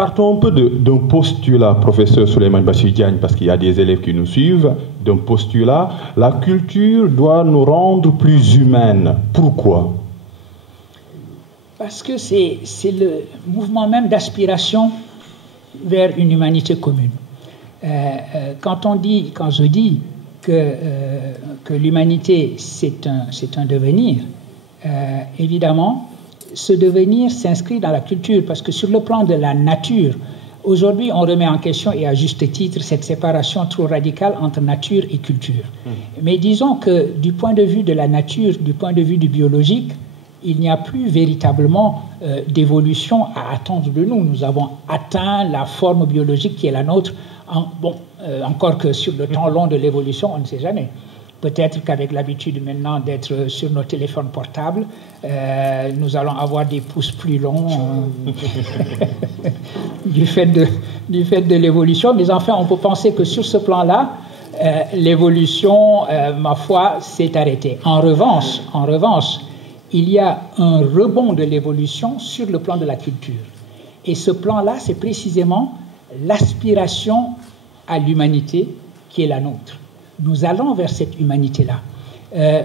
Partons un peu d'un postulat, professeur Souleymane Bachir Diagne, parce qu'il y a des élèves qui nous suivent, d'un postulat, la culture doit nous rendre plus humaines. Pourquoi? Parce que c'est le mouvement même d'aspiration vers une humanité commune. Quand je dis que l'humanité c'est un devenir, évidemment, ce devenir s'inscrit dans la culture, parce que sur le plan de la nature, aujourd'hui on remet en question, et à juste titre, cette séparation trop radicale entre nature et culture. Mais disons que du point de vue de la nature, du point de vue du biologique, il n'y a plus véritablement d'évolution à attendre de nous. Nous avons atteint la forme biologique qui est la nôtre, encore que sur le temps long de l'évolution, on ne sait jamais. Peut-être qu'avec l'habitude maintenant d'être sur nos téléphones portables, nous allons avoir des pouces plus longs du fait de l'évolution. Mais enfin, on peut penser que sur ce plan-là, l'évolution, ma foi, s'est arrêtée. En revanche, il y a un rebond de l'évolution sur le plan de la culture. Et ce plan-là, c'est précisément l'aspiration à l'humanité qui est la nôtre. Nous allons vers cette humanité-là.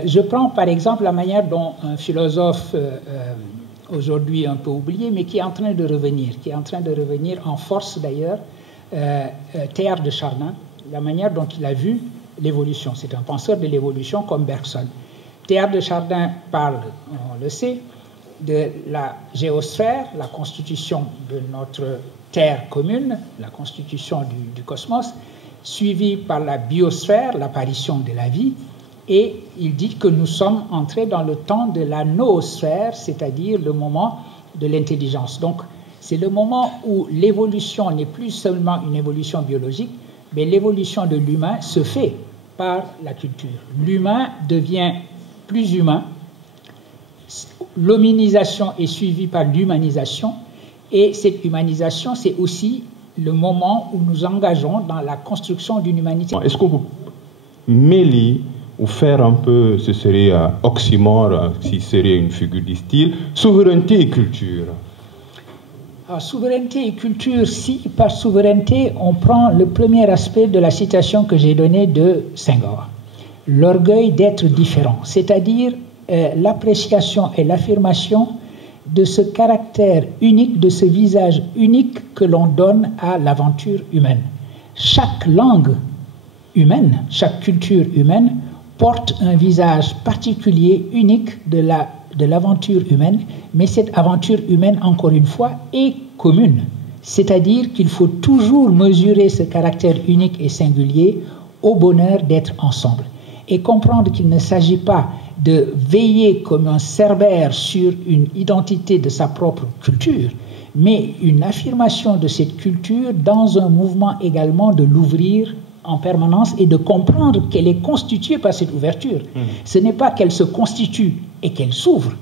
Je prends par exemple la manière dont un philosophe aujourd'hui un peu oublié, mais qui est en train de revenir en force d'ailleurs, Teilhard de Chardin, la manière dont il a vu l'évolution. C'est un penseur de l'évolution comme Bergson. Teilhard de Chardin parle, on le sait, de la géosphère, la constitution de notre terre commune, la constitution du cosmos, suivi par la biosphère, l'apparition de la vie, et il dit que nous sommes entrés dans le temps de la noosphère, c'est-à-dire le moment de l'intelligence. Donc, c'est le moment où l'évolution n'est plus seulement une évolution biologique, mais l'évolution de l'humain se fait par la culture. L'humain devient plus humain, l'hominisation est suivie par l'humanisation, et cette humanisation, c'est aussi le moment où nous engageons dans la construction d'une humanité. Est-ce qu'on peut mêler ou faire un peu, ce serait oxymore, si ce serait une figure du style, souveraineté et culture? Alors, souveraineté et culture, si par souveraineté, on prend le premier aspect de la citation que j'ai donnée de Senghor, l'orgueil d'être différent, c'est-à-dire l'appréciation et l'affirmation de ce caractère unique, de ce visage unique que l'on donne à l'aventure humaine. Chaque langue humaine, chaque culture humaine porte un visage particulier, unique de l'aventure humaine, mais cette aventure humaine, encore une fois, est commune. C'est-à-dire qu'il faut toujours mesurer ce caractère unique et singulier au bonheur d'être ensemble. Et comprendre qu'il ne s'agit pas de veiller comme un cerbère sur une identité de sa propre culture, mais une affirmation de cette culture dans un mouvement également de l'ouvrir en permanence et de comprendre qu'elle est constituée par cette ouverture. Ce n'est pas qu'elle se constitue et qu'elle s'ouvre,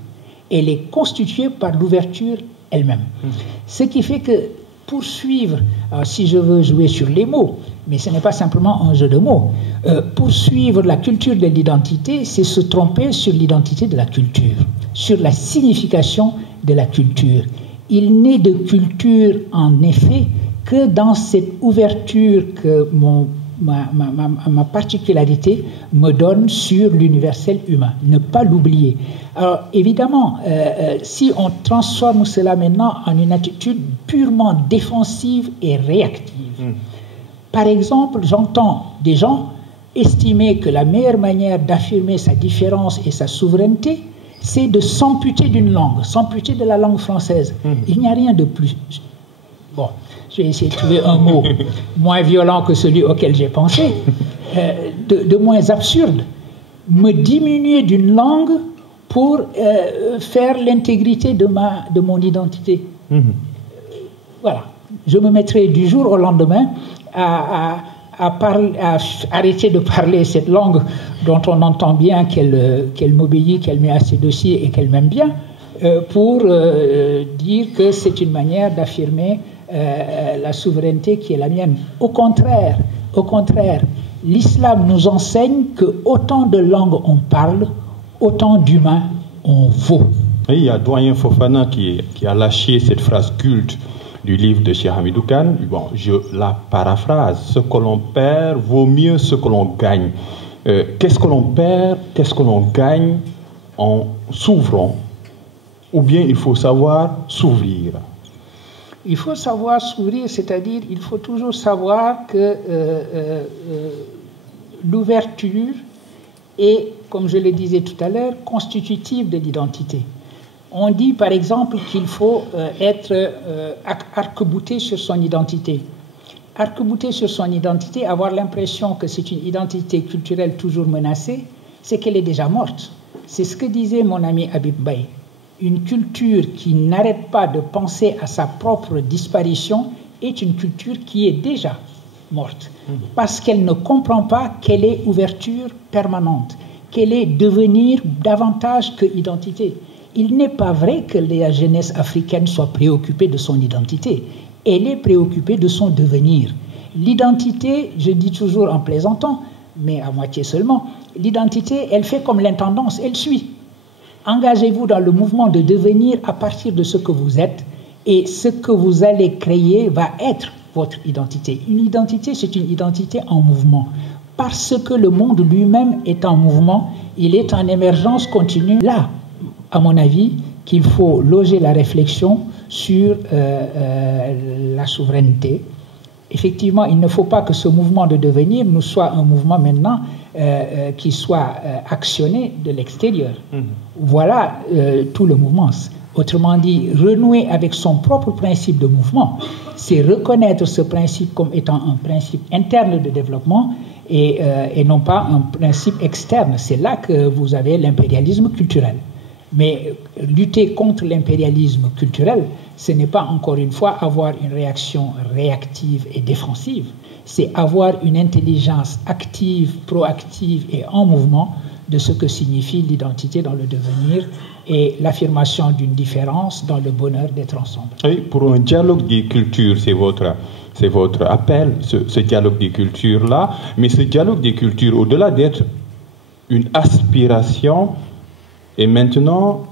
elle est constituée par l'ouverture elle-même. Ce qui fait que poursuivre, si je veux jouer sur les mots, mais ce n'est pas simplement un jeu de mots, poursuivre la culture de l'identité, c'est se tromper sur l'identité de la culture, sur la signification de la culture. Il n'est de culture, en effet, que dans cette ouverture que ma particularité me donne sur l'universel humain. Ne pas l'oublier. Alors, évidemment, si on transforme cela maintenant en une attitude purement défensive et réactive, par exemple, j'entends des gens estimer que la meilleure manière d'affirmer sa différence et sa souveraineté, c'est de s'amputer d'une langue, s'amputer de la langue française. Il n'y a rien de plus... Bon, je vais essayer de trouver un mot moins violent que celui auquel j'ai pensé, de moins absurde. Me diminuer d'une langue pour faire l'intégrité de mon identité. Voilà. Je me mettrai du jour au lendemain à arrêter de parler cette langue dont on entend bien qu'elle m'obéit, qu'elle m'est à ses dossiers et qu'elle m'aime bien, pour dire que c'est une manière d'affirmer la souveraineté qui est la mienne. Au contraire, l'islam nous enseigne que autant de langues on parle, autant d'humains on vaut. Et il y a Doyen Fofana qui a lâché cette phrase culte. du livre de Cheikh Hamidou Kane. Bon, je la paraphrase. Ce que l'on perd vaut mieux ce que l'on gagne. Qu'est-ce que l'on perd, qu'est-ce que l'on gagne en s'ouvrant? Ou bien il faut savoir s'ouvrir? Il faut savoir s'ouvrir, c'est-à-dire il faut toujours savoir que l'ouverture est, comme je le disais tout à l'heure, constitutive de l'identité. On dit par exemple qu'il faut être arc-bouté sur son identité. Arc-bouté sur son identité, avoir l'impression que c'est une identité culturelle toujours menacée, c'est qu'elle est déjà morte. C'est ce que disait mon ami Habib Baye. Une culture qui n'arrête pas de penser à sa propre disparition est une culture qui est déjà morte. Parce qu'elle ne comprend pas quelle est ouverture permanente, quelle est devenir davantage que identité. Il n'est pas vrai que la jeunesse africaine soit préoccupée de son identité. Elle est préoccupée de son devenir. L'identité, je dis toujours en plaisantant, mais à moitié seulement, l'identité, elle fait comme l'intendance, elle suit. Engagez-vous dans le mouvement de devenir à partir de ce que vous êtes, et ce que vous allez créer va être votre identité. Une identité, c'est une identité en mouvement. Parce que le monde lui-même est en mouvement, il est en émergence continue. Là, à mon avis, qu'il faut loger la réflexion sur la souveraineté. Effectivement, il ne faut pas que ce mouvement de devenir nous soit un mouvement maintenant qui soit actionné de l'extérieur. Voilà tout le mouvement. Autrement dit, renouer avec son propre principe de mouvement, c'est reconnaître ce principe comme étant un principe interne de développement et non pas un principe externe. C'est là que vous avez l'impérialisme culturel. Mais lutter contre l'impérialisme culturel, ce n'est pas encore une fois avoir une réaction réactive et défensive, c'est avoir une intelligence active, proactive et en mouvement de ce que signifie l'identité dans le devenir et l'affirmation d'une différence dans le bonheur d'être ensemble. Oui, pour un dialogue des cultures, c'est votre appel, ce dialogue des cultures-là, mais ce dialogue des cultures, au-delà d'être une aspiration, est maintenant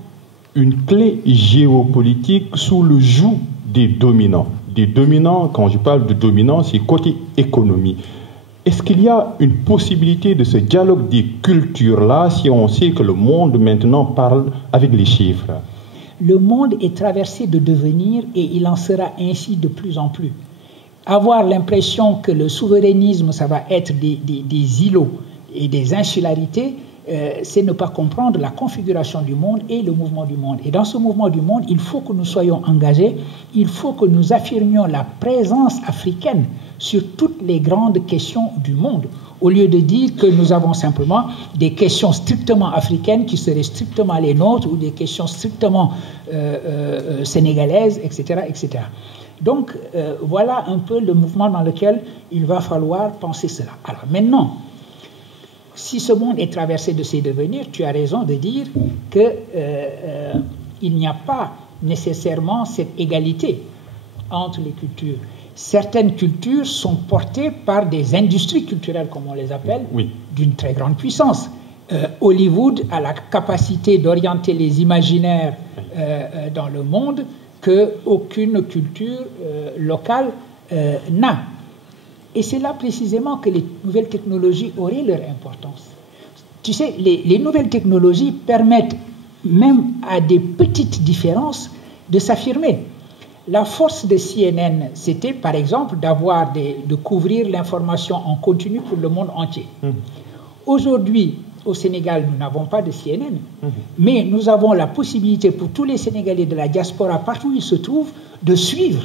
une clé géopolitique sous le joug des dominants. Des dominants, quand je parle de dominants, c'est côté économie. Est-ce qu'il y a une possibilité de ce dialogue des cultures-là si on sait que le monde maintenant parle avec les chiffres? Le monde est traversé de devenir et il en sera ainsi de plus en plus. Avoir l'impression que le souverainisme, ça va être des îlots et des insularités, c'est ne pas comprendre la configuration du monde et le mouvement du monde. Et dans ce mouvement du monde, il faut que nous soyons engagés, il faut que nous affirmions la présence africaine sur toutes les grandes questions du monde, au lieu de dire que nous avons simplement des questions strictement africaines qui seraient strictement les nôtres ou des questions strictement sénégalaises, etc., etc. Donc, voilà un peu le mouvement dans lequel il va falloir penser cela. Alors maintenant, si ce monde est traversé de ces devenirs, tu as raison de dire qu'il n'y a pas nécessairement cette égalité entre les cultures. Certaines cultures sont portées par des industries culturelles, comme on les appelle, oui, d'une très grande puissance. Hollywood a la capacité d'orienter les imaginaires dans le monde qu'aucune culture locale n'a. Et c'est là précisément que les nouvelles technologies auraient leur importance. Tu sais, les nouvelles technologies permettent même à des petites différences de s'affirmer. La force de CNN, c'était par exemple de couvrir l'information en continu pour le monde entier. Aujourd'hui, au Sénégal, nous n'avons pas de CNN, mais nous avons la possibilité pour tous les Sénégalais de la diaspora, partout où ils se trouvent, de suivre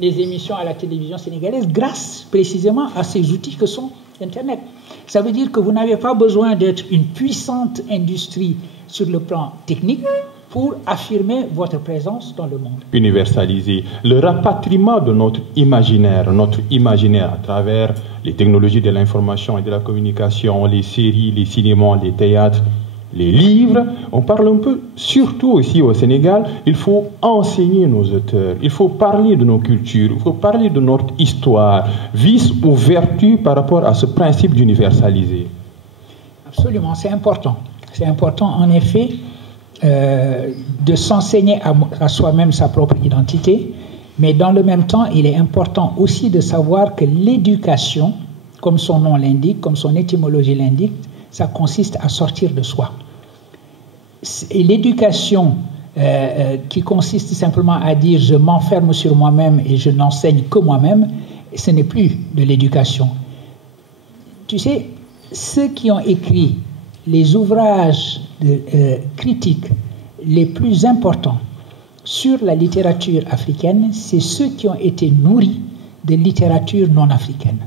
les émissions à la télévision sénégalaise grâce précisément à ces outils que sont Internet. Ça veut dire que vous n'avez pas besoin d'être une puissante industrie sur le plan technique pour affirmer votre présence dans le monde. Universaliser le rapatriement de notre imaginaire à travers les technologies de l'information et de la communication, les séries, les cinémas, les théâtres, les livres. On parle un peu, surtout aussi au Sénégal, il faut enseigner nos auteurs, il faut parler de nos cultures, il faut parler de notre histoire, vice ou vertu par rapport à ce principe d'universaliser. Absolument, c'est important. C'est important en effet de s'enseigner à soi-même sa propre identité Mais dans le même temps, il est important aussi de savoir que l'éducation, comme son nom l'indique, comme son étymologie l'indique, ça consiste à sortir de soi. Et l'éducation qui consiste simplement à dire je m'enferme sur moi-même et je n'enseigne que moi-même, ce n'est plus de l'éducation. Tu sais, ceux qui ont écrit les ouvrages critiques les plus importants sur la littérature africaine, c'est ceux qui ont été nourris de littérature non africaine.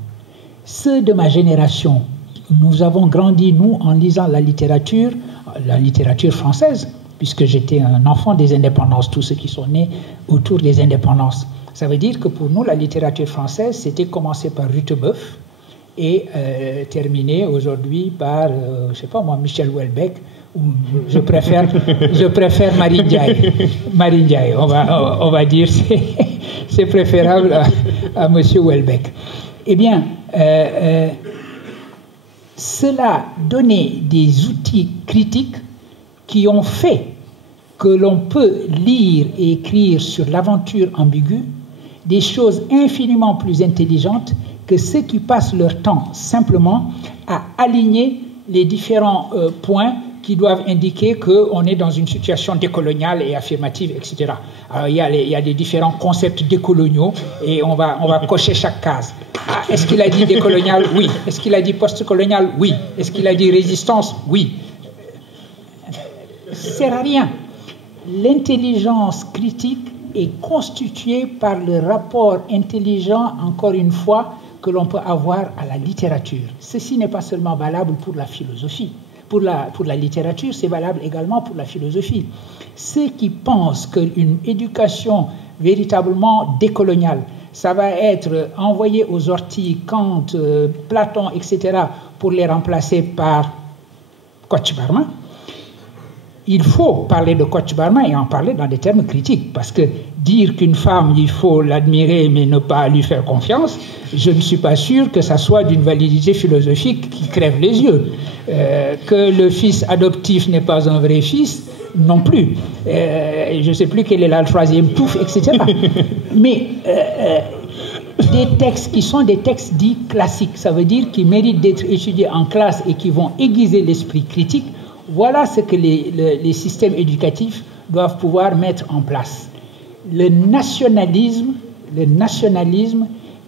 Ceux de ma génération, nous avons grandi, nous, en lisant la littérature française, puisque j'étais un enfant des indépendances, tous ceux qui sont nés autour des indépendances. Ça veut dire que pour nous, la littérature française, c'était commencé par Rutebeuf et terminé aujourd'hui par, je ne sais pas moi, Michel Houellebecq, ou je préfère Marie Ndiaye. Marie Ndiaye, on va dire, c'est préférable à M. Houellebecq. Eh bien, cela donnait des outils critiques qui ont fait que l'on peut lire et écrire sur l'aventure ambiguë des choses infiniment plus intelligentes que ceux qui passent leur temps simplement à aligner les différents points qui doivent indiquer qu'on est dans une situation décoloniale et affirmative, etc. Alors, il y a des différents concepts décoloniaux et on va cocher chaque case. Ah, est-ce qu'il a dit décolonial? Oui. Est-ce qu'il a dit postcolonial? Oui. Est-ce qu'il a dit résistance? Oui. Ça ne sert à rien. L'intelligence critique est constituée par le rapport intelligent, encore une fois, que l'on peut avoir à la littérature. Ceci n'est pas seulement valable pour la philosophie. Pour la littérature, c'est valable également pour la philosophie. Ceux qui pensent qu'une éducation véritablement décoloniale, ça va être envoyé aux orties Kant, Platon, etc., pour les remplacer par Kouachi Barma, il faut parler de Kouachi Barma et en parler dans des termes critiques, parce que dire qu'une femme, il faut l'admirer mais ne pas lui faire confiance, je ne suis pas sûr que ça soit d'une validité philosophique qui crève les yeux. Que le fils adoptif n'est pas un vrai fils, non plus. Je ne sais plus quelle est la troisième touffe, etc. Mais des textes qui sont des textes dits classiques, ça veut dire qui méritent d'être étudiés en classe et qui vont aiguiser l'esprit critique, voilà ce que les systèmes éducatifs doivent pouvoir mettre en place. Le nationalisme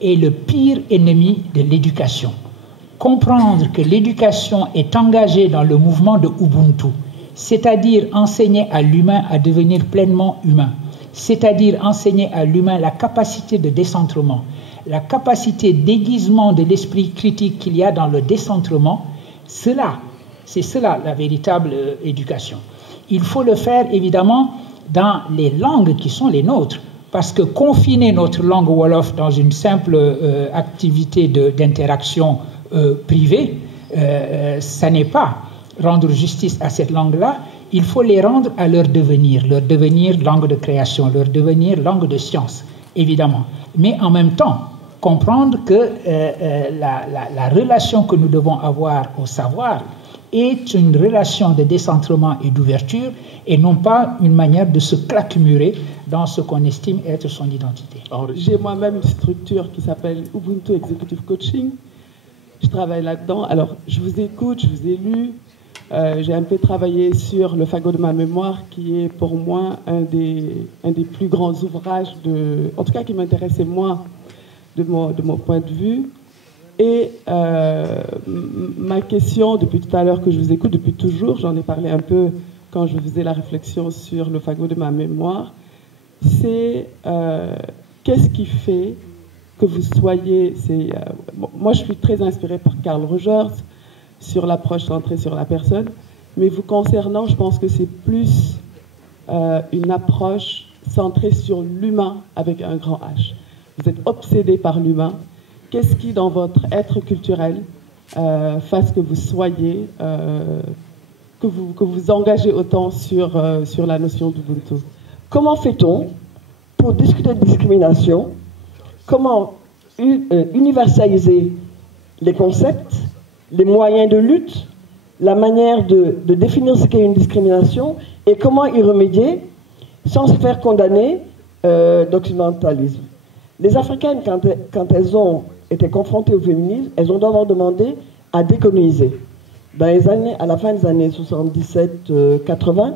est le pire ennemi de l'éducation. Comprendre que l'éducation est engagée dans le mouvement de Ubuntu, c'est-à-dire enseigner à l'humain à devenir pleinement humain, c'est-à-dire enseigner à l'humain la capacité de décentrement, la capacité d'aiguisement de l'esprit critique qu'il y a dans le décentrement, c'est cela la véritable éducation. Il faut le faire évidemment dans les langues qui sont les nôtres, parce que confiner notre langue Wolof dans une simple activité d'interaction privée, ça n'est pas rendre justice à cette langue-là. Il faut les rendre à leur devenir langue de création, leur devenir langue de science, évidemment. Mais en même temps, comprendre que la relation que nous devons avoir au savoir est une relation de décentrement et d'ouverture et non pas une manière de se claquemurer dans ce qu'on estime être son identité. J'ai moi-même une structure qui s'appelle Ubuntu Executive Coaching. Je travaille là-dedans. Alors, je vous écoute, je vous ai lu. J'ai un peu travaillé sur Le fagot de ma mémoire, qui est pour moi un des plus grands ouvrages, en tout cas qui m'intéressait moi de mon point de vue. Et ma question, depuis tout à l'heure que je vous écoute, depuis toujours, j'en ai parlé un peu quand je faisais la réflexion sur Le fagot de ma mémoire, c'est qu'est-ce qui fait que vous soyez... moi, je suis très inspirée par Carl Rogers sur l'approche centrée sur la personne, mais vous concernant, je pense que c'est plus une approche centrée sur l'humain avec un grand H. Vous êtes obsédé par l'humain. Qu'est-ce qui, dans votre être culturel, fasse que vous soyez, que vous engagez autant sur la notion d'Ubuntu? Comment fait-on pour discuter de discrimination? Comment universaliser les concepts, les moyens de lutte, la manière de définir ce qu'est une discrimination et comment y remédier sans se faire condamner d'occidentalisme. Les Africaines, quand elles ont été confrontées au féminisme, elles ont d'abord demandé à décoloniser. À la fin des années 77-80,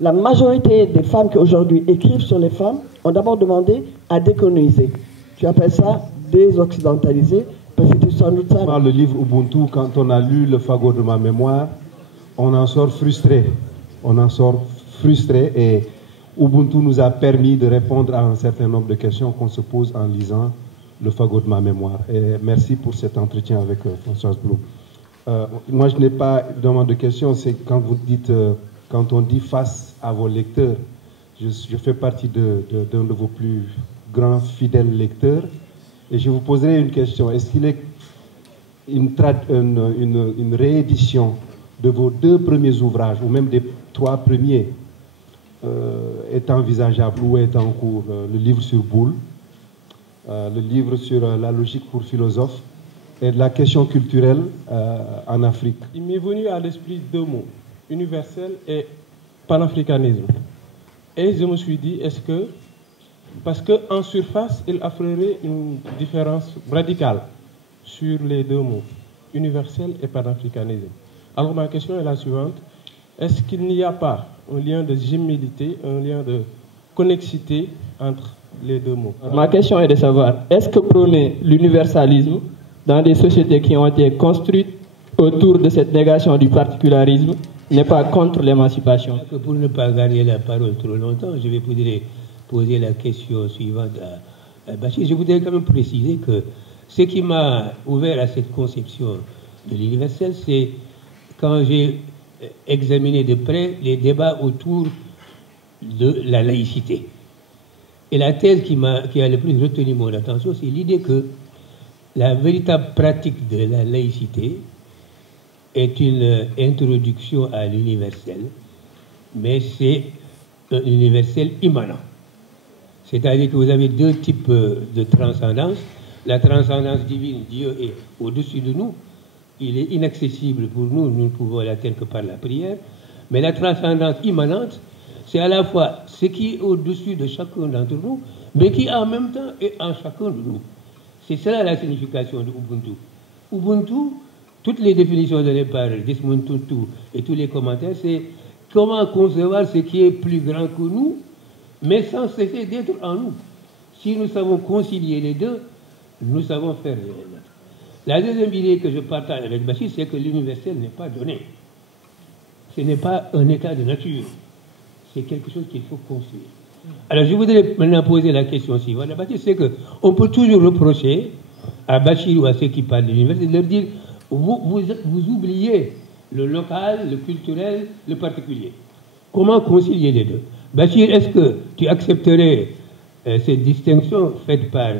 la majorité des femmes qui aujourd'hui écrivent sur les femmes ont d'abord demandé à décoloniser. Tu appelles ça désoccidentaliser, parce que c'est sans doute ça. Dans le livre Ubuntu, quand on a lu Le fagot de ma mémoire, on en sort frustré. On en sort frustré et Ubuntu nous a permis de répondre à un certain nombre de questions qu'on se pose en lisant Le fagot de ma mémoire. Et merci pour cet entretien avec Françoise Blum. Moi, je n'ai pas vraiment de questions. C'est quand vous dites, quand on dit face à vos lecteurs, je fais partie d'un de vos plus grands fidèles lecteurs. Et je vous poserai une question. Est-ce qu'il est une réédition de vos 2 premiers ouvrages, ou même des 3 premiers, est envisageable ou est en cours? Le livre sur Boulle, le livre sur la logique pour philosophes, et de la question culturelle en Afrique. Il m'est venu à l'esprit 2 mots, universel et panafricanisme. Et je me suis dit, est-ce que, parce qu'en surface, il affleurait une différence radicale sur les 2 mots, universel et panafricanisme. Alors ma question est la suivante, est-ce qu'il n'y a pas un lien de gémellité, un lien de connexité entre les 2 mots? Ma question est de savoir, est-ce que prôner l'universalisme dans des sociétés qui ont été construites autour de cette négation du particularisme n'est pas contre l'émancipation? Pour ne pas garder la parole trop longtemps, je vais poser la question suivante à Bachir. Je voudrais quand même préciser que ce qui m'a ouvert à cette conception de l'universel, c'est quand j'ai examiné de près les débats autour de la laïcité. Et la thèse qui a le plus retenu mon attention, c'est l'idée que la véritable pratique de la laïcité est une introduction à l'universel, mais c'est un universel immanent. C'est-à-dire que vous avez 2 types de transcendance. La transcendance divine, Dieu est au-dessus de nous, il est inaccessible pour nous, nous ne pouvons l'atteindre que par la prière, mais la transcendance immanente, c'est à la fois ce qui est au-dessus de chacun d'entre nous, mais qui en même temps est en chacun de nous. C'est cela la signification de Ubuntu. Ubuntu, toutes les définitions données par Desmond Tutu et tous les commentaires, c'est comment concevoir ce qui est plus grand que nous, mais sans cesser d'être en nous. Si nous savons concilier les 2, nous savons faire les 2. La deuxième idée que je partage avec Bachir, c'est que l'universel n'est pas donné. Ce n'est pas un état de nature. C'est quelque chose qu'il faut construire. Alors, je voudrais maintenant poser la question suivante. C'est qu'on peut toujours reprocher à Bachir ou à ceux qui parlent de l'universel de leur dire vous oubliez le local, le culturel, le particulier. Comment concilier les 2? Bachir, est-ce que tu accepterais cette distinction faite par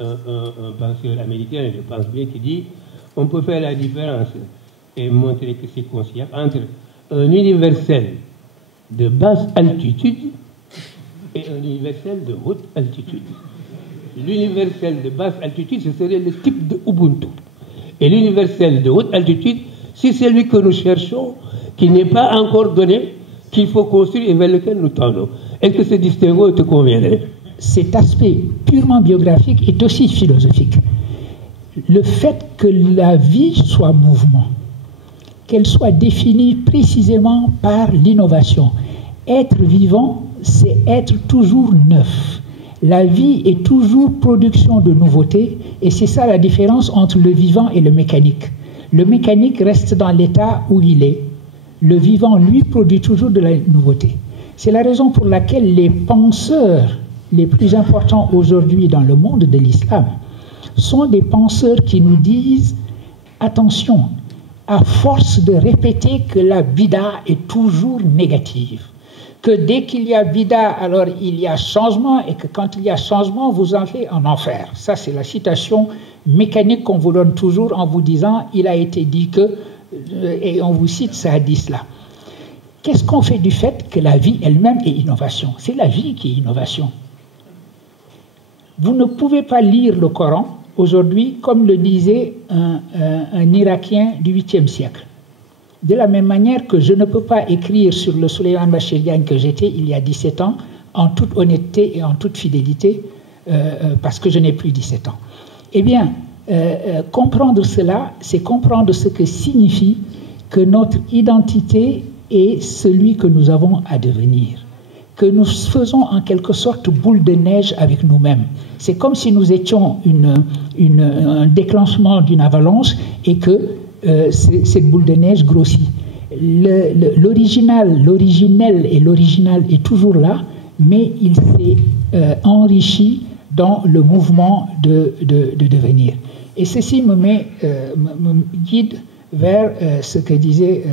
un penseur américain, je pense bien, qui dit on peut faire la différence et montrer que c'est conciliable entre un universel de basse altitude et un universel de haute altitude. L'universel de basse altitude, ce serait le type de Ubuntu. Et l'universel de haute altitude, c'est celui que nous cherchons, qui n'est pas encore donné, qu'il faut construire et vers lequel nous tendons. Est-ce que ce distinguo te conviendrait? Cet aspect purement biographique est aussi philosophique. Le fait que la vie soit mouvement, qu'elle soit définie précisément par l'innovation. Être vivant, c'est être toujours neuf. La vie est toujours production de nouveautés, et c'est ça la différence entre le vivant et le mécanique. Le mécanique reste dans l'état où il est. Le vivant, lui, produit toujours de la nouveauté. C'est la raison pour laquelle les penseurs les plus importants aujourd'hui dans le monde de l'islam sont des penseurs qui nous disent attention, à force de répéter que la bida est toujours négative, que dès qu'il y a bida, alors il y a changement, et que quand il y a changement, vous entrez en enfer. Ça, c'est la citation mécanique qu'on vous donne toujours en vous disant il a été dit que, et on vous cite ce hadith-là. Qu'est-ce qu'on fait du fait que la vie elle-même est innovation? C'est la vie qui est innovation. Vous ne pouvez pas lire le Coran aujourd'hui comme le disait un Irakien du 8e siècle. De la même manière que je ne peux pas écrire sur le Souleymane Bachirian que j'étais il y a 17 ans en toute honnêteté et en toute fidélité, parce que je n'ai plus 17 ans. Eh bien, comprendre cela, c'est comprendre ce que signifie que notre identité est celui que nous avons à devenir, que nous faisons en quelque sorte boule de neige avec nous-mêmes. C'est comme si nous étions un déclenchement d'une avalanche et que cette boule de neige grossit. L'originel et l'original est toujours là, mais il s'est enrichi dans le mouvement de devenir. Et ceci me guide vers ce que disait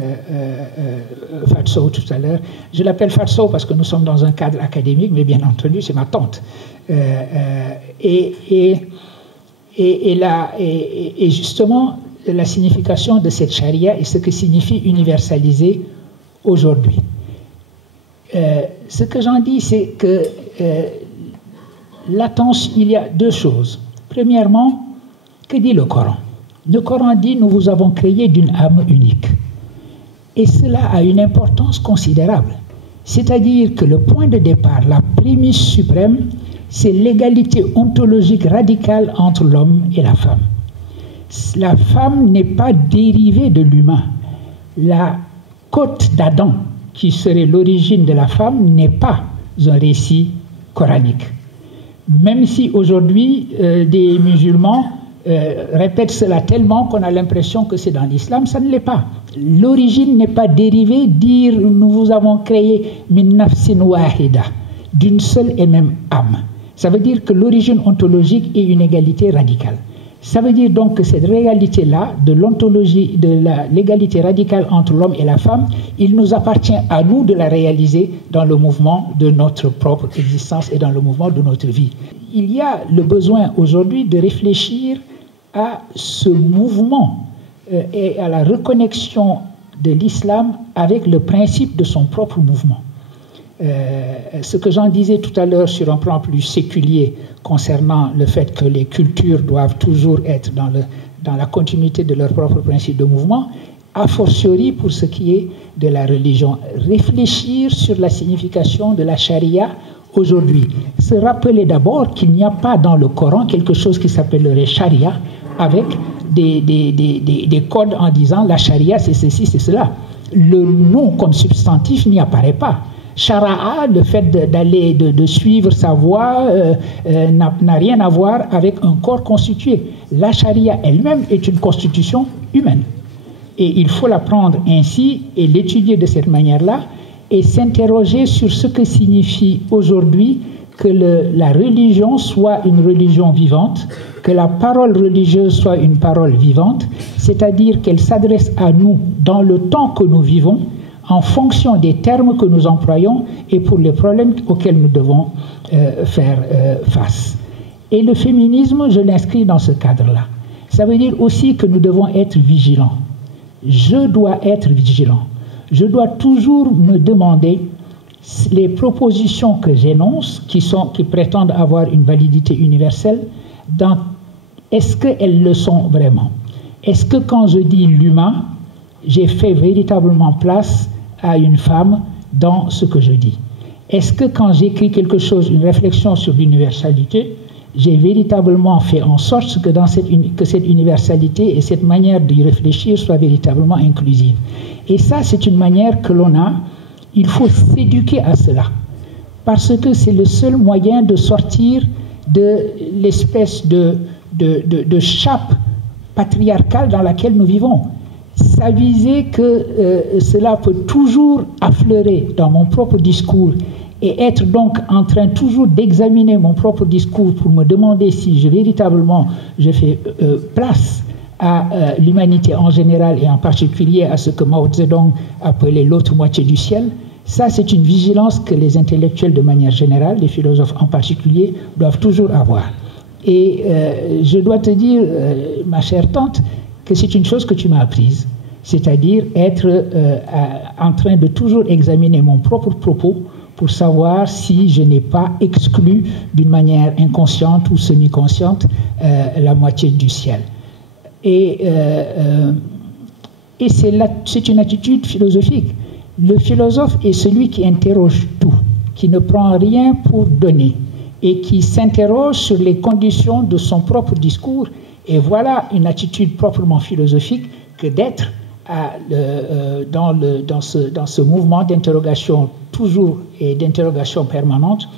Fatso tout à l'heure. Je l'appelle Fatso parce que nous sommes dans un cadre académique, mais bien entendu, c'est ma tante. Et justement, la signification de cette charia et ce que signifie universaliser aujourd'hui. Ce que j'en dis, c'est que il y a deux choses. Premièrement, que dit le Coran? Le Coran dit « Nous vous avons créé d'une âme unique ». Et cela a une importance considérable. C'est-à-dire que le point de départ, la prémisse suprême, c'est l'égalité ontologique radicale entre l'homme et la femme. La femme n'est pas dérivée de l'humain. La côte d'Adam, qui serait l'origine de la femme, n'est pas un récit coranique. Même si aujourd'hui, des musulmans répètent cela tellement qu'on a l'impression que c'est dans l'islam, ça ne l'est pas. L'origine n'est pas dérivée, dire nous vous avons créé min nafsin wahida, d'une seule et même âme. Ça veut dire que l'origine ontologique est une égalité radicale. Ça veut dire donc que cette réalité-là, de l'ontologie, de l'égalité radicale entre l'homme et la femme, il nous appartient à nous de la réaliser dans le mouvement de notre propre existence et dans le mouvement de notre vie. Il y a le besoin aujourd'hui de réfléchir à ce mouvement et à la reconnexion de l'islam avec le principe de son propre mouvement. Ce que j'en disais tout à l'heure sur un plan plus séculier concernant le fait que les cultures doivent toujours être dans la continuité de leur propre principe de mouvement, a fortiori pour ce qui est de la religion. Réfléchir sur la signification de la charia aujourd'hui. Se rappeler d'abord qu'il n'y a pas dans le Coran quelque chose qui s'appellerait charia avec des codes en disant la charia c'est ceci, c'est cela. Le nom comme substantif n'y apparaît pas. Shara'a, le fait de suivre sa voie, n'a rien à voir avec un corps constitué. La charia elle-même est une constitution humaine. Et il faut la prendre ainsi et l'étudier de cette manière-là et s'interroger sur ce que signifie aujourd'hui que la religion soit une religion vivante, que la parole religieuse soit une parole vivante, c'est-à-dire qu'elle s'adresse à nous dans le temps que nous vivons, en fonction des termes que nous employons et pour les problèmes auxquels nous devons faire face. Et le féminisme, je l'inscris dans ce cadre-là. Ça veut dire aussi que nous devons être vigilants. Je dois être vigilant. Je dois toujours me demander les propositions que j'énonce, qui prétendent avoir une validité universelle, est-ce qu'elles le sont vraiment? Est-ce que quand je dis l'humain, j'ai fait véritablement place à une femme dans ce que je dis? Est-ce que quand j'écris quelque chose, une réflexion sur l'universalité, j'ai véritablement fait en sorte que cette universalité et cette manière d'y réfléchir soit véritablement inclusive? Et ça, c'est une manière que l'on a. Il faut s'éduquer à cela, parce que c'est le seul moyen de sortir de l'espèce de chape patriarcale dans laquelle nous vivons. S'aviser que cela peut toujours affleurer dans mon propre discours et être donc en train toujours d'examiner mon propre discours pour me demander si véritablement je fais place à l'humanité en général et en particulier à ce que Mao Zedong appelait l'autre moitié du ciel. Ça, c'est une vigilance que les intellectuels de manière générale, les philosophes en particulier, doivent toujours avoir. Et je dois te dire, ma chère tante, que c'est une chose que tu m'as apprise, c'est-à-dire être en train de toujours examiner mon propre propos pour savoir si je n'ai pas exclu d'une manière inconsciente ou semi-consciente la moitié du ciel. Et c'est une attitude philosophique. Le philosophe est celui qui interroge tout, qui ne prend rien pour donner et qui s'interroge sur les conditions de son propre discours. Et voilà une attitude proprement philosophique que d'être dans ce mouvement d'interrogation toujours et d'interrogation permanente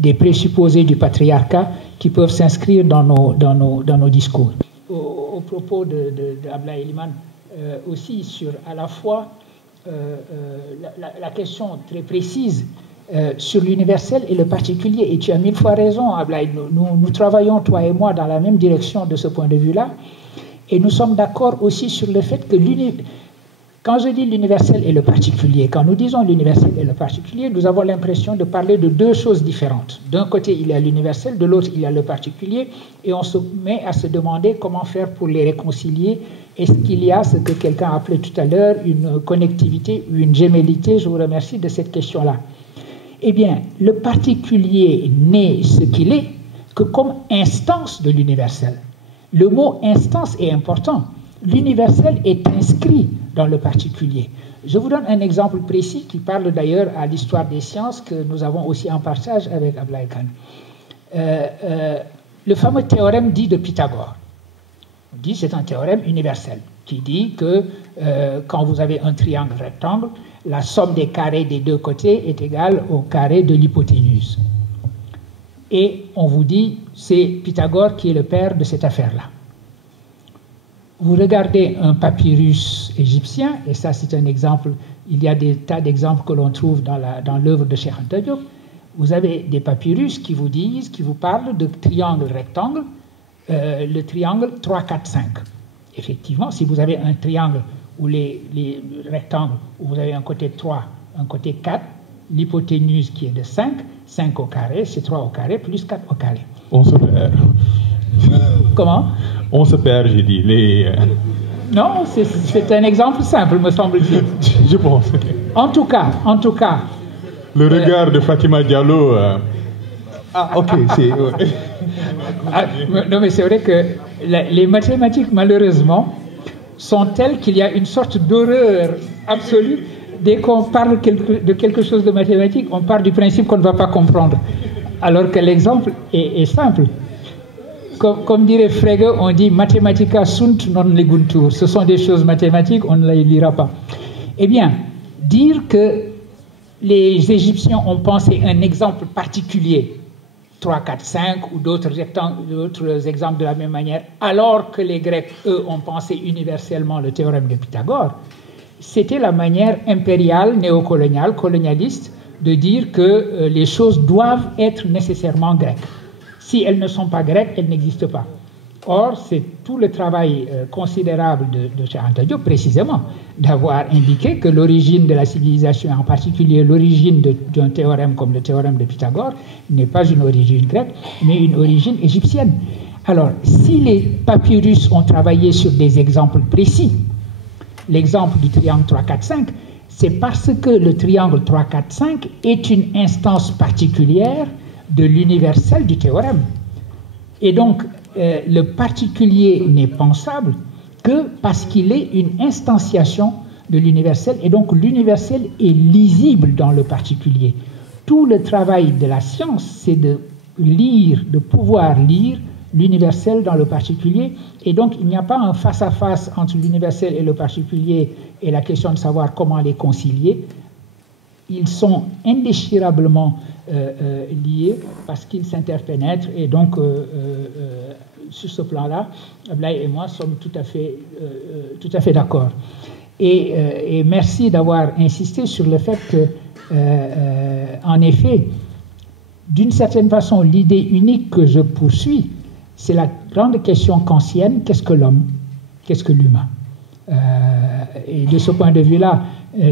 des présupposés du patriarcat qui peuvent s'inscrire dans nos discours. Au propos de Ablaye Liman, aussi sur à la fois la question très précise sur l'universel et le particulier. Et tu as mille fois raison, Ablaye. Nous travaillons, toi et moi, dans la même direction de ce point de vue-là. Et nous sommes d'accord aussi sur le fait que quand je dis l'universel et le particulier, quand nous disons l'universel et le particulier, nous avons l'impression de parler de deux choses différentes. D'un côté, il y a l'universel, de l'autre, il y a le particulier, et on se met à se demander comment faire pour les réconcilier. Est-ce qu'il y a ce que quelqu'un appelait tout à l'heure une connectivité ou une gémellité? Je vous remercie de cette question-là. Eh bien, le particulier n'est ce qu'il est que comme instance de l'universel. Le mot instance est important. L'universel est inscrit dans le particulier. Je vous donne un exemple précis qui parle d'ailleurs à l'histoire des sciences que nous avons aussi en partage avec Ablaye Kane. Le fameux théorème dit de Pythagore. On dit c'est un théorème universel qui dit que quand vous avez un triangle rectangle, la somme des carrés des deux côtés est égale au carré de l'hypoténuse. Et on vous dit c'est Pythagore qui est le père de cette affaire-là. Vous regardez un papyrus égyptien, et ça c'est un exemple, il y a des tas d'exemples que l'on trouve dans l'œuvre de Cheikh Anta Diop. Vous avez des papyrus qui vous disent, qui vous parlent de triangle rectangle, le triangle 3, 4, 5. Effectivement, si vous avez un triangle où les rectangles, où vous avez un côté 3, un côté 4, l'hypoténuse qui est de 5, 5 au carré, c'est 3 au carré, plus 4 au carré. On se perd. Comment? On se perd, j'ai dit. Non, c'est un exemple simple, me semble-t-il. Je pense. En tout cas. Le regard de Fatima Diallo. Ok, non, mais c'est vrai que les mathématiques, malheureusement, sont telles qu'il y a une sorte d'horreur absolue. Dès qu'on parle de quelque chose de mathématique, on part du principe qu'on ne va pas comprendre. Alors que l'exemple est simple. Comme dirait Frege, on dit mathématica sunt non leguntur. Ce sont des choses mathématiques, on ne les lira pas. Eh bien, dire que les Égyptiens ont pensé un exemple particulier, 3, 4, 5 ou d'autres exemples de la même manière, alors que les Grecs, eux, ont pensé universellement le théorème de Pythagore, c'était la manière impériale, néocoloniale, colonialiste, de dire que les choses doivent être nécessairement grecques. Si elles ne sont pas grecques, elles n'existent pas. Or, c'est tout le travail considérable de Cheikh Anta Diop, précisément, d'avoir indiqué que l'origine de la civilisation, en particulier l'origine d'un théorème comme le théorème de Pythagore, n'est pas une origine grecque, mais une origine égyptienne. Alors, si les papyrus ont travaillé sur des exemples précis, l'exemple du triangle 3, 4, 5, c'est parce que le triangle 3, 4, 5 est une instance particulière de l'universel du théorème. Et donc, le particulier n'est pensable que parce qu'il est une instantiation de l'universel, et donc l'universel est lisible dans le particulier. Tout le travail de la science, c'est de lire, de pouvoir lire l'universel dans le particulier, et donc il n'y a pas un face-à-face entre l'universel et le particulier et la question de savoir comment les concilier. Ils sont indéchirablement liés parce qu'ils s'interpénètrent, et donc sur ce plan-là, Ablaye et moi sommes tout à fait d'accord. Et merci d'avoir insisté sur le fait que, en effet, d'une certaine façon, l'idée unique que je poursuis, c'est la grande question kantienne, qu'est-ce que l'homme, qu'est-ce que l'humain? Et de ce point de vue-là,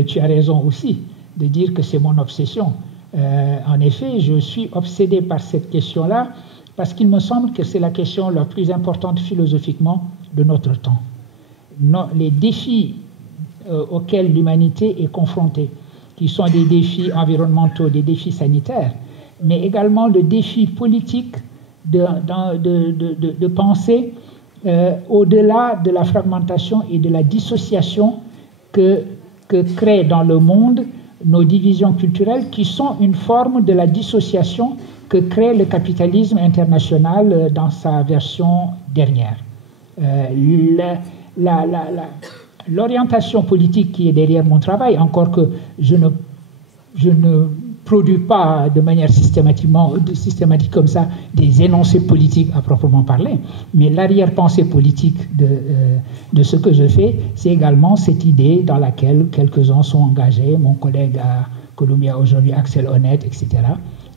tu as raison aussi de dire que c'est mon obsession. En effet, je suis obsédé par cette question-là parce qu'il me semble que c'est la question la plus importante philosophiquement de notre temps. Les défis auxquels l'humanité est confrontée, qui sont des défis environnementaux, des défis sanitaires, mais également le défi politique de penser au-delà de la fragmentation et de la dissociation que crée dans le monde nos divisions culturelles qui sont une forme de la dissociation que crée le capitalisme international dans sa version dernière. L'orientation politique qui est derrière mon travail, encore que je ne produis pas de manière systématique comme ça des énoncés politiques à proprement parler, mais l'arrière-pensée politique de ce que je fais, c'est également cette idée dans laquelle quelques-uns sont engagés, mon collègue à Columbia aujourd'hui, Axel Honneth, etc.,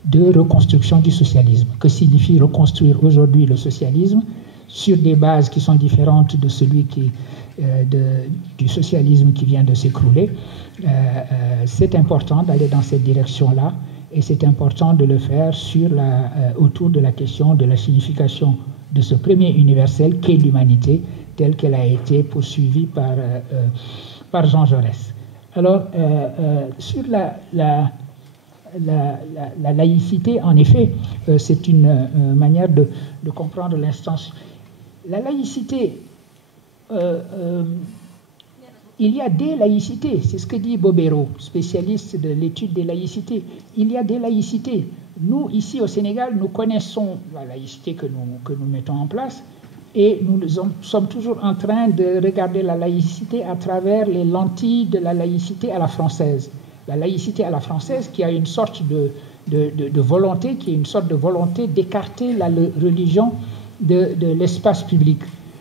de reconstruction du socialisme. Que signifie reconstruire aujourd'hui le socialisme sur des bases qui sont différentes de celui du socialisme qui vient de s'écrouler? C'est important d'aller dans cette direction-là, et c'est important de le faire autour de la question de la signification de ce premier universel qu'est l'humanité, telle qu'elle a été poursuivie par Jean Jaurès. Alors, sur la laïcité, en effet, c'est une manière de comprendre l'instance. La laïcité, il y a des laïcités, c'est ce que dit Bobero, spécialiste de l'étude des laïcités. Il y a des laïcités. Nous, ici au Sénégal, nous connaissons la laïcité que nous mettons en place, et nous sommes toujours en train de regarder la laïcité à travers les lentilles de la laïcité à la française. La laïcité à la française qui a une sorte de volonté, qui est une sorte de volonté d'écarter la religion de l'espace public.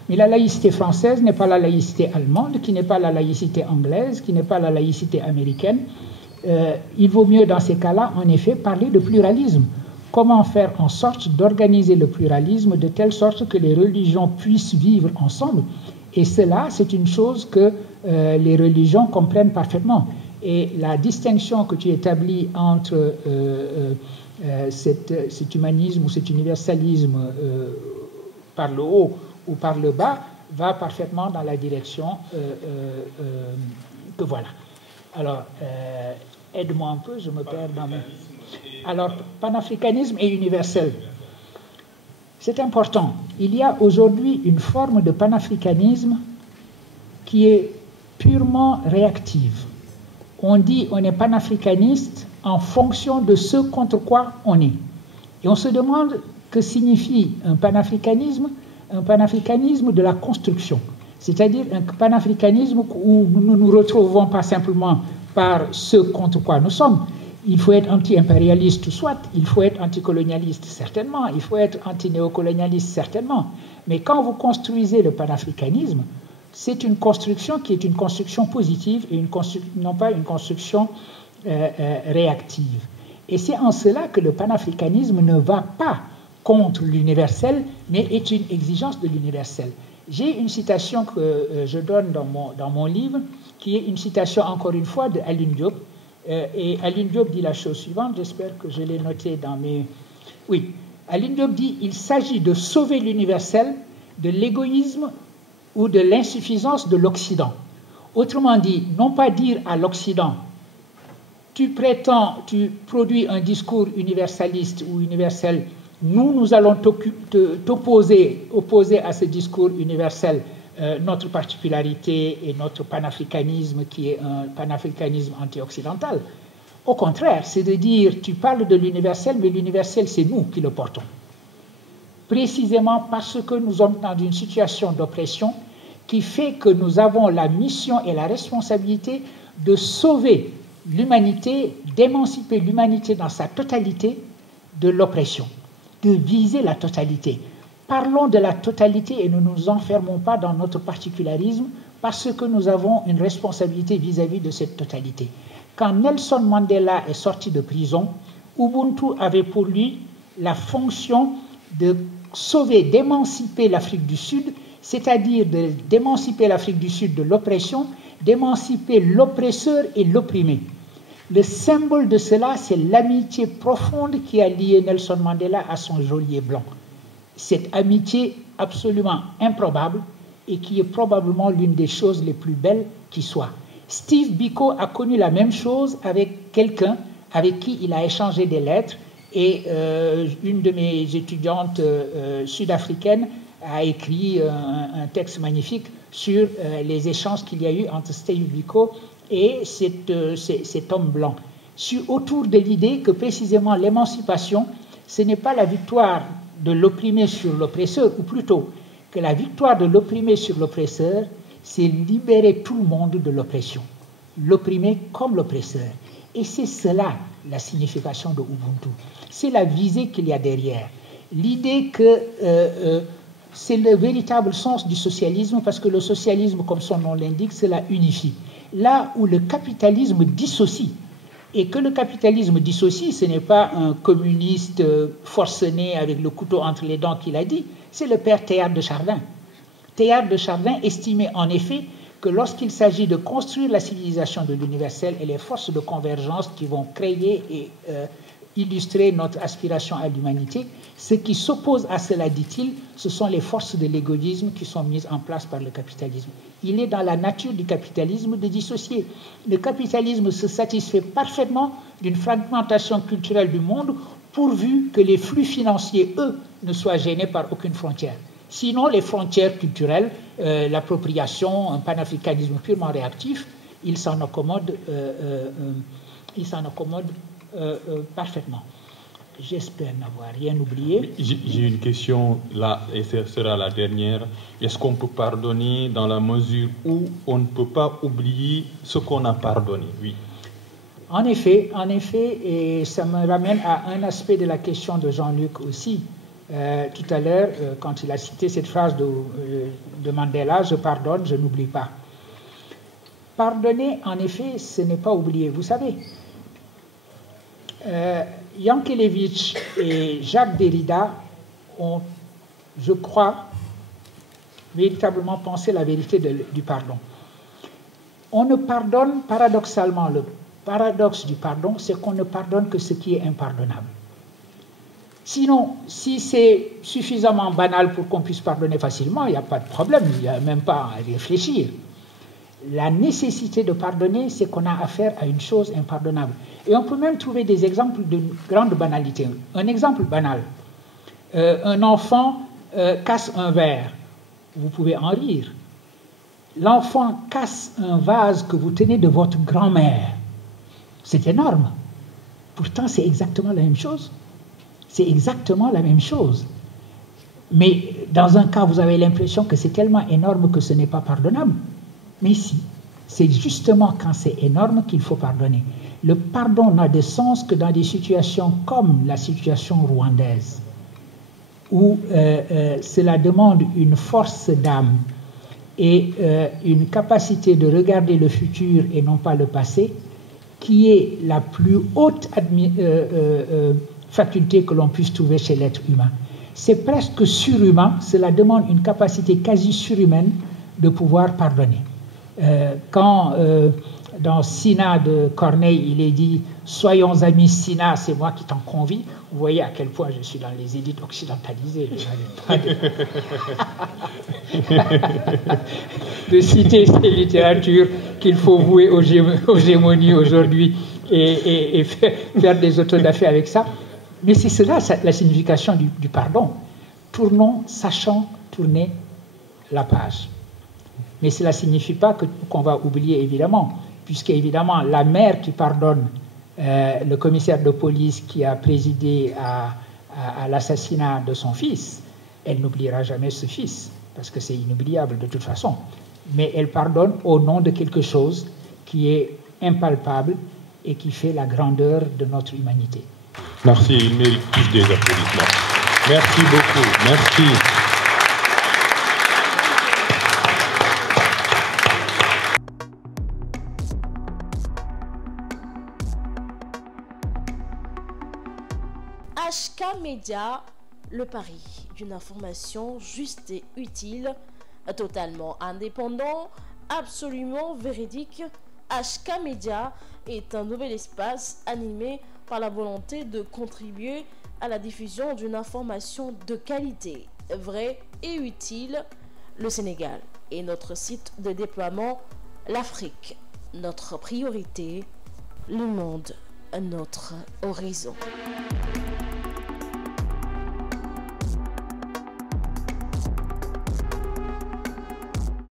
Mais la laïcité française n'est pas la laïcité allemande, qui n'est pas la laïcité anglaise, qui n'est pas la laïcité américaine. Il vaut mieux dans ces cas-là, en effet, parler de pluralisme. Comment faire en sorte d'organiser le pluralisme de telle sorte que les religions puissent vivre ensemble. Et cela, c'est une chose que les religions comprennent parfaitement. Et la distinction que tu établis entre cet humanisme ou cet universalisme par le haut ou par le bas va parfaitement dans la direction que voilà. Alors, aide-moi un peu, je me perds dans mes... Alors, panafricanisme et universel. C'est important. Il y a aujourd'hui une forme de panafricanisme qui est purement réactive. On dit on est panafricaniste en fonction de ce contre quoi on est. Et on se demande que signifie un panafricanisme de la construction. C'est-à-dire un panafricanisme où nous ne nous retrouvons pas simplement par ce contre quoi nous sommes. Il faut être anti-impérialiste, soit, il faut être anticolonialiste, certainement, il faut être anti-néocolonialiste, certainement. Mais quand vous construisez le panafricanisme, c'est une construction qui est une construction positive et non pas une construction réactive. Et c'est en cela que le panafricanisme ne va pas contre l'universel, mais est une exigence de l'universel. J'ai une citation que je donne dans mon livre, qui est une citation, encore une fois, de Alioune Diop. Et Alioune Diop dit la chose suivante, j'espère que je l'ai noté dans mes... Oui, Alioune Diop dit « Il s'agit de sauver l'universel de l'égoïsme ou de l'insuffisance de l'Occident. » Autrement dit, non pas dire à l'Occident « Tu produis un discours universaliste ou universel, nous allons opposer à ce discours universel notre particularité et notre panafricanisme qui est un panafricanisme anti-occidental. » Au contraire, c'est de dire tu parles de l'universel, mais l'universel c'est nous qui le portons. Précisément parce que nous sommes dans une situation d'oppression qui fait que nous avons la mission et la responsabilité de sauver l'humanité, d'émanciper l'humanité dans sa totalité de l'oppression, de viser la totalité. Parlons de la totalité et ne nous enfermons pas dans notre particularisme parce que nous avons une responsabilité vis-à-vis de cette totalité. Quand Nelson Mandela est sorti de prison, Ubuntu avait pour lui la fonction de sauver, d'émanciper l'Afrique du Sud, c'est-à-dire d'émanciper l'Afrique du Sud de l'oppression, d'émanciper l'oppresseur et l'opprimé. Le symbole de cela, c'est l'amitié profonde qui a lié Nelson Mandela à son geôlier blanc. Cette amitié absolument improbable et qui est probablement l'une des choses les plus belles qui soient. Steve Biko a connu la même chose avec quelqu'un avec qui il a échangé des lettres et une de mes étudiantes sud-africaines a écrit un texte magnifique sur les échanges qu'il y a eu entre Steve Biko et cet homme blanc. Je suis autour de l'idée que précisément l'émancipation, ce n'est pas la victoire de l'opprimé sur l'oppresseur, ou plutôt que la victoire de l'opprimé sur l'oppresseur, c'est libérer tout le monde de l'oppression, l'opprimé comme l'oppresseur. Et c'est cela la signification de Ubuntu. C'est la visée qu'il y a derrière. L'idée que c'est le véritable sens du socialisme, parce que le socialisme, comme son nom l'indique, cela unifie. Là où le capitalisme dissocie, et que le capitalisme dissocie, ce n'est pas un communiste forcené avec le couteau entre les dents qui l'a dit, c'est le père Théâtre de Chardin. Théâtre de Chardin estimait en effet que lorsqu'il s'agit de construire la civilisation de l'universel et les forces de convergence qui vont créer et illustrer notre aspiration à l'humanité, ce qui s'oppose à cela, dit-il, ce sont les forces de l'égoïsme qui sont mises en place par le capitalisme. Il est dans la nature du capitalisme de dissocier. Le capitalisme se satisfait parfaitement d'une fragmentation culturelle du monde pourvu que les flux financiers, eux, ne soient gênés par aucune frontière. Sinon, les frontières culturelles, l'appropriation, un panafricanisme purement réactif, ils s'en accommodent parfaitement. J'espère n'avoir rien oublié. J'ai une question là, et ce sera la dernière. Est-ce qu'on peut pardonner dans la mesure où on ne peut pas oublier ce qu'on a pardonné? Oui. En effet, et ça me ramène à un aspect de la question de Jean-Luc aussi. Tout à l'heure, quand il a cité cette phrase de Mandela, « Je pardonne, je n'oublie pas ». Pardonner, en effet, ce n'est pas oublier. Vous savez, Yankelevitch et Jacques Derrida ont, je crois, véritablement pensé la vérité du pardon. On ne pardonne, paradoxalement, le paradoxe du pardon, c'est qu'on ne pardonne que ce qui est impardonnable. Sinon, si c'est suffisamment banal pour qu'on puisse pardonner facilement, il n'y a pas de problème, il n'y a même pas à réfléchir. La nécessité de pardonner, c'est qu'on a affaire à une chose impardonnable. Et on peut même trouver des exemples de grande banalité. Un exemple banal. Un enfant casse un verre. Vous pouvez en rire. L'enfant casse un vase que vous tenez de votre grand-mère. C'est énorme. Pourtant, c'est exactement la même chose. C'est exactement la même chose. Mais dans un cas, vous avez l'impression que c'est tellement énorme que ce n'est pas pardonnable. Mais si, c'est justement quand c'est énorme qu'il faut pardonner. Le pardon n'a de sens que dans des situations comme la situation rwandaise, où cela demande une force d'âme et une capacité de regarder le futur et non pas le passé, qui est la plus haute faculté que l'on puisse trouver chez l'être humain. C'est presque surhumain, cela demande une capacité quasi surhumaine de pouvoir pardonner. Quand dans Sina de Corneille, il est dit « Soyons amis Sina, c'est moi qui t'en convie », vous voyez à quel point je suis dans les élites occidentalisées. De citer ces littératures qu'il faut vouer aux gémonies aujourd'hui et faire des autodafés avec ça. Mais c'est cela la signification du pardon. Tournons, sachant tourner la page. Mais cela ne signifie pas qu'on va oublier, évidemment, puisque, évidemment, la mère qui pardonne le commissaire de police qui a présidé à l'assassinat de son fils, elle n'oubliera jamais ce fils, parce que c'est inoubliable de toute façon. Mais elle pardonne au nom de quelque chose qui est impalpable et qui fait la grandeur de notre humanité. Merci, il mérite tous des applaudissements. Merci beaucoup, merci. HK Média, le pari d'une information juste et utile, totalement indépendant, absolument véridique. HK Média est un nouvel espace animé par la volonté de contribuer à la diffusion d'une information de qualité, vraie et utile. Le Sénégal est notre site de déploiement, l'Afrique, notre priorité, le monde, notre horizon.